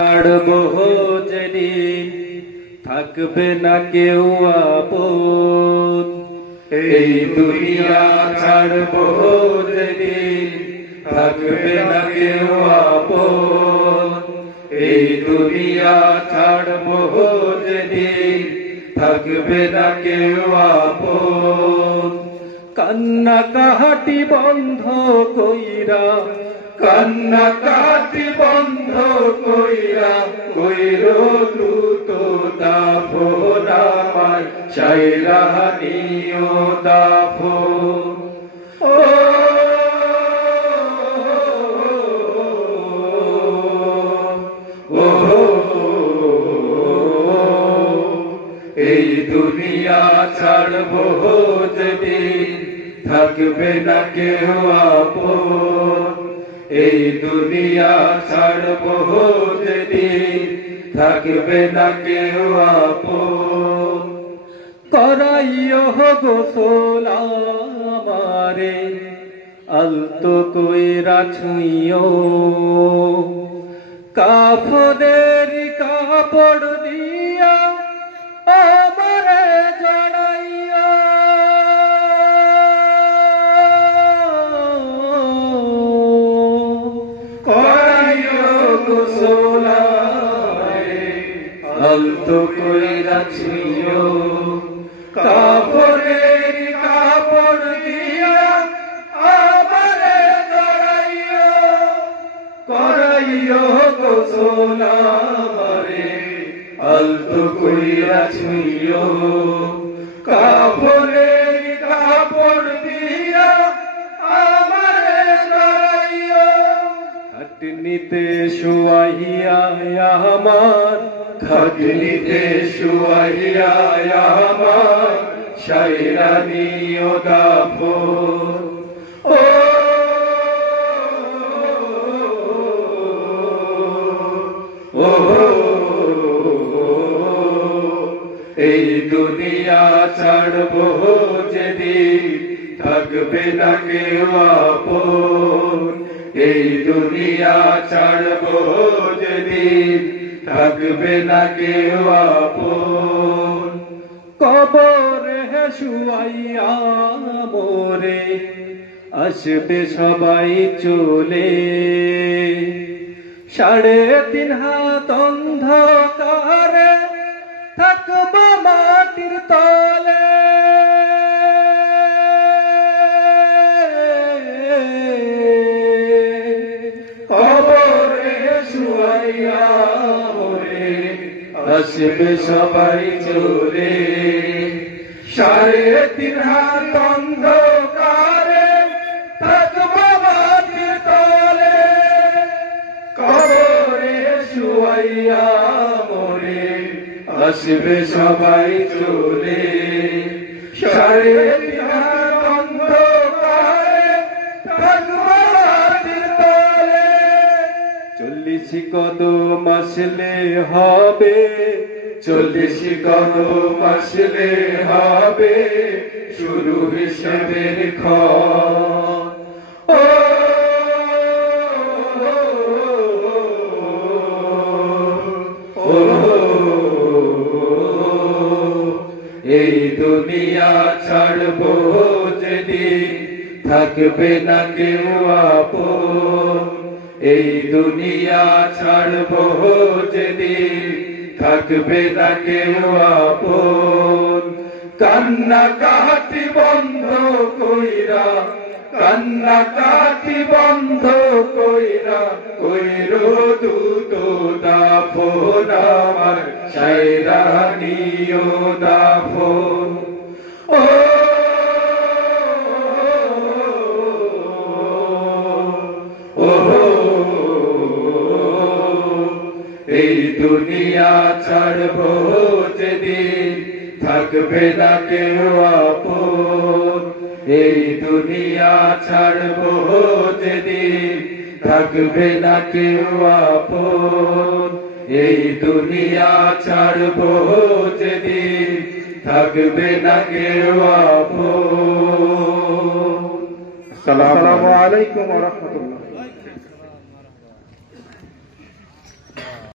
ছাড়বো যেদিন থাকবে না কেউ আপন, এই দুনিয়া ছাড়বো যেদিন থাকবে না কেউ আপন, এই দুনিয়া ছাড়বো যেদিন থাকবে না কেউ আপন। কান্না কাহাটি বন্ধ কইরা, কান্না কাটি বন্ধ কইরা, কইরো দ্রুত দাফন আমায় চাইরা নিও দাফন। ও এই দুনিয়া ছাড়বো যেদিন থাকবে না কেউ আপন, এই দুনিয়া ছাড়বো যেদিন থাকবে না কেউ আপন। করাইও গোসল আমারে আলতো কইরা ছুঁইও, কাফনের কাপড় দিয়া আমারে জড়াইও, গোসল আমারে আলতো কইরা ছুঁইও, কাফনের কাপড় দিয়া আমারে জড়াইও, করাইও গোসল আমারে আলতো কইরা ছুঁইও, কাফনের কাপড় দিয়া আমারে জড়াইও। খাটনিতে শুয়াইয়া আমার, খাটনিতে শুয়াইয়া আমার সাইরা নিও দাফন। ও এই দুনিয়া ছাড়বো যেদিন থাকবে না কেউ আপন, এই দুনিয়া ছাড়বো যেদিন থাকবে না কেউ আপন। কবরে শুয়াইয়া মোরে আসবে সবাই চলে, 3.5 হাত অন্ধকারে থাকবো মাটির তলে। কবরে শুয়াইয়া মোরে আসবে সবাই চলে, 3.5 হাত অন্ধকারে থাকবো মাটির তলে। কবরে শুয়াইয়া মোরে আসবে সবাই চলে, 3.5 হাত অন্ধকারে থাকবো মাটির তলে। 40 কদম আসলে হবে, 40 কদম আসলে হবে শুরু হিসাবের ক্ষণ। ও এই দুনিয়া ছাড়বো যেদিন থাকবে না কেউ আপন, এই দুনিয়া ছাড়বো যেদিন থাকবে না কেউ আপন। কান্না কাটি বন্ধ কইরা, কান্না কাটি বন্ধ কইরা, কইরো দ্রুত দাফন আমার চাইরা নিও দাফন। ও এই দুনিয়া ছাড়বো যেদিন থাকবে না কেউ আপন, এই দুনিয়া ছাড়বো যেদিন থাকবে না কেউ আপন, এই দুনিয়া ছাড়বো যেদিন থাকবে না কেউ আপন। আসসালামু আলাইকুম ওয়া রাহমাতুল্লাহ।